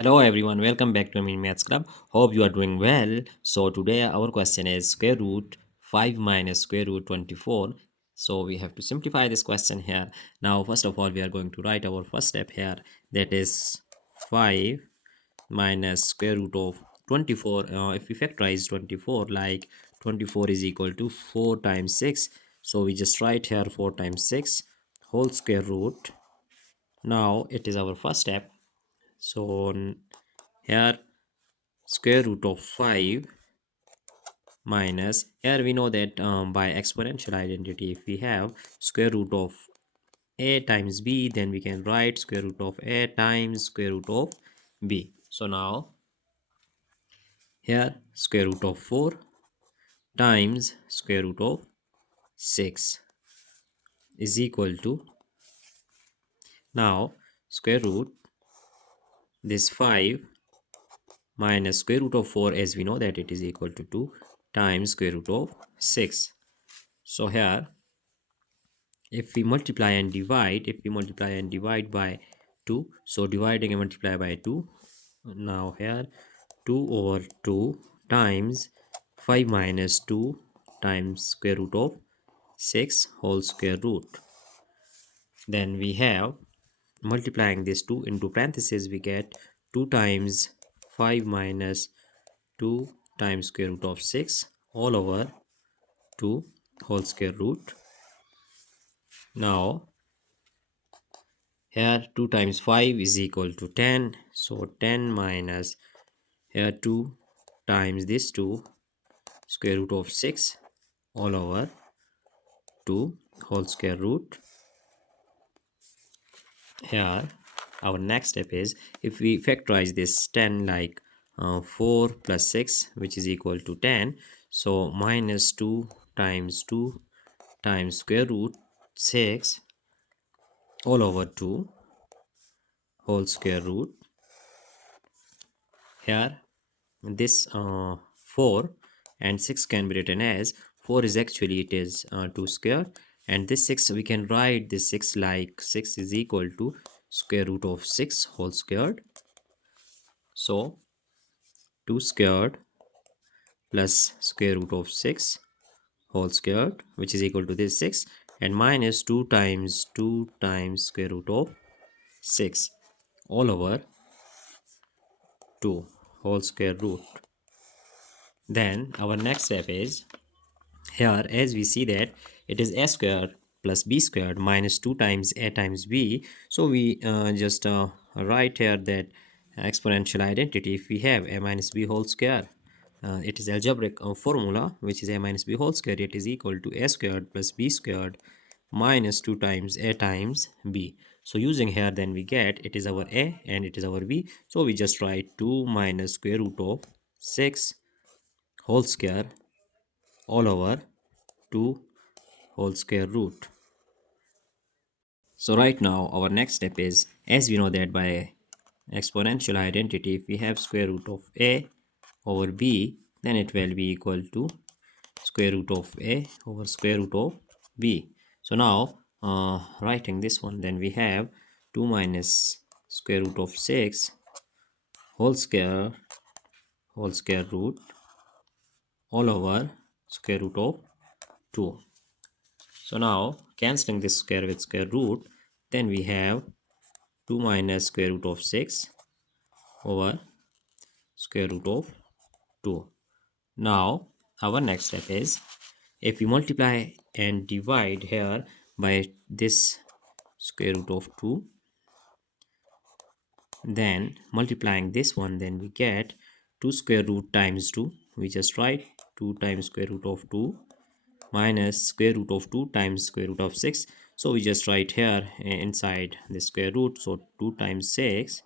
Hello everyone, welcome back to Maths Club. Hope you are doing well. So today our question is square root 5 minus square root 24. So we have to simplify this question here. Now first of all we are going to write our first step here, that is 5 minus square root of 24. If we factorize 24, like 24 is equal to 4 times 6. So we just write here 4 times 6 whole square root. Now it is our first step. So here square root of 5 minus, here we know that by exponential identity, if we have square root of a times b, then we can write square root of a times square root of b. So now here square root of 4 times square root of 6 is equal to, now square root this 5 minus square root of 4, as we know that it is equal to 2 times square root of 6. So here if we multiply and divide by 2, so dividing and multiply by 2, now here 2 over 2 times 5 minus 2 times square root of 6 whole square root. Then we have, multiplying this 2 into parentheses, we get 2 times 5 minus 2 times square root of 6 all over 2 whole square root. Now here 2 times 5 is equal to 10. So 10 minus here 2 times this 2 square root of 6 all over 2 whole square root. Here our next step is, if we factorize this 10, like 4 plus 6, which is equal to 10. So minus 2 times square root 6 all over 2 whole square root. Here this 4 and 6 can be written as, 4 is actually, it is 2 square, and this 6 we can write this 6 like 6 is equal to square root of 6 whole squared. So 2 squared plus square root of 6 whole squared, which is equal to this 6, and minus 2 times square root of 6 all over 2 whole square root. Then our next step is, here as we see that it is a squared plus b squared minus 2 times a times b. So we just write here that exponential identity, if we have a minus b whole square, it is algebraic formula, which is a minus b whole square, it is equal to a squared plus b squared minus 2 times a times b. So using here, then we get, it is our a and it is our b. So we just write 2 minus square root of 6 whole square all over 2 whole square root. So right now our next step is, as we know that by exponential identity, if we have square root of a over b, then it will be equal to square root of a over square root of b. So now writing this one, then we have 2 minus square root of 6 whole square root all over square root of 2. So now cancelling this square with square root, then we have 2 minus square root of 6 over square root of 2. Now our next step is, if we multiply and divide here by this square root of 2, then multiplying this one, then we get 2 square root times 2. We just write 2 times square root of 2 minus square root of 2 times square root of 6. So we just write here inside the square root, so 2 times 6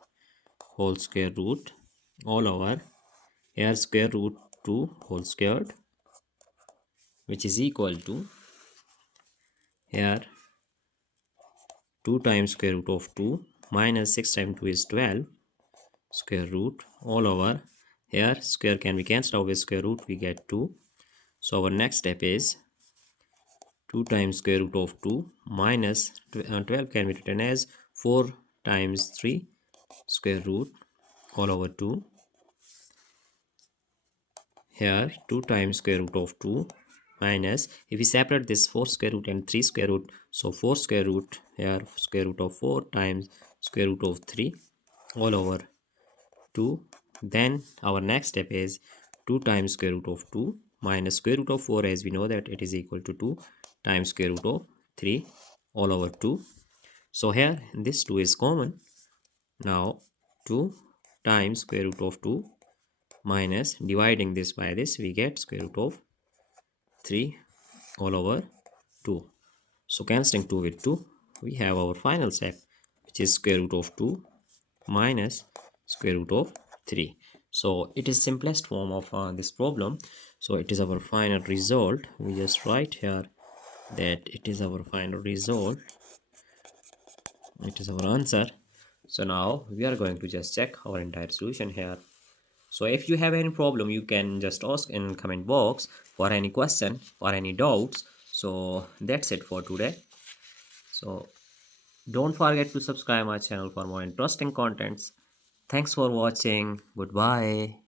whole square root all over here square root 2 whole squared, which is equal to here 2 times square root of 2 minus 6 times 2 is 12 square root all over here square can be cancelled out with square root, we get 2. So our next step is 2 times square root of 2 minus 12 can be written as 4 times 3 square root all over 2. Here 2 times square root of 2 minus, if we separate this 4 square root and 3 square root, so 4 square root, here square root of 4 times square root of 3 all over 2. Then our next step is 2 times square root of 2 minus square root of 4, as we know that it is equal to 2 times square root of 3 all over 2. So here this 2 is common. Now 2 times square root of 2 minus, dividing this by this, we get square root of 3 all over 2. So cancelling 2 with 2, we have our final step, which is square root of 2 minus square root of 3. So it is simplest form of this problem. So it is our final result. We just write here that it is our final result. It is our answer. So now we are going to just check our entire solution here. So if you have any problem, you can just ask in comment box for any question or any doubts. So that's it for today. So don't forget to subscribe my channel for more interesting contents. Thanks for watching. Goodbye.